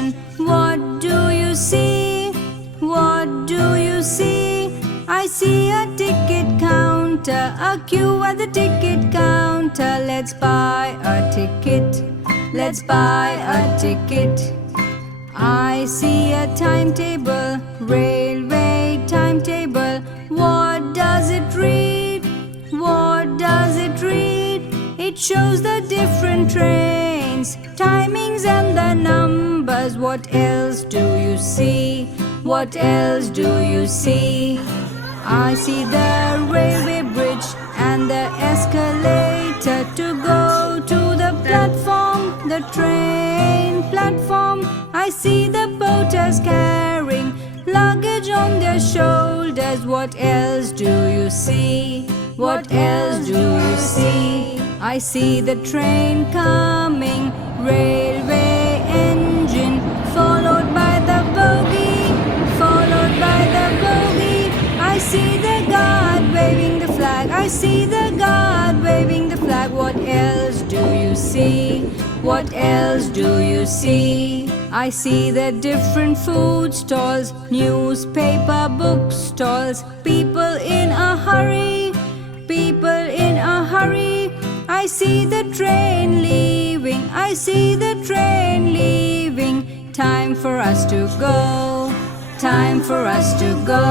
station. What do you see? What do you see? I see a ticket counter, a queue at the ticket counter. Let's buy a ticket. Let's buy a ticket. I see a timetable, railway timetable. What does it read? What does it read? It shows the different trains, timings and the numbers. What else do you see? What else do you see? I see the railway bridge and the escalator to go to the platform, the train platform. I see the porters carrying luggage on their shoulders. What else do you see? What else do you see? I see the train coming, railway engine, followed by the bogie, followed by the bogie. I see the guard waving the flag. I see the guard waving the flag. What else do you see? What else do you see? I see the different food stalls, newspaper book stalls, people in a hurry, people in a hurry. I see the train leaving. I see the train leaving. Time for us to go. Time for us to go.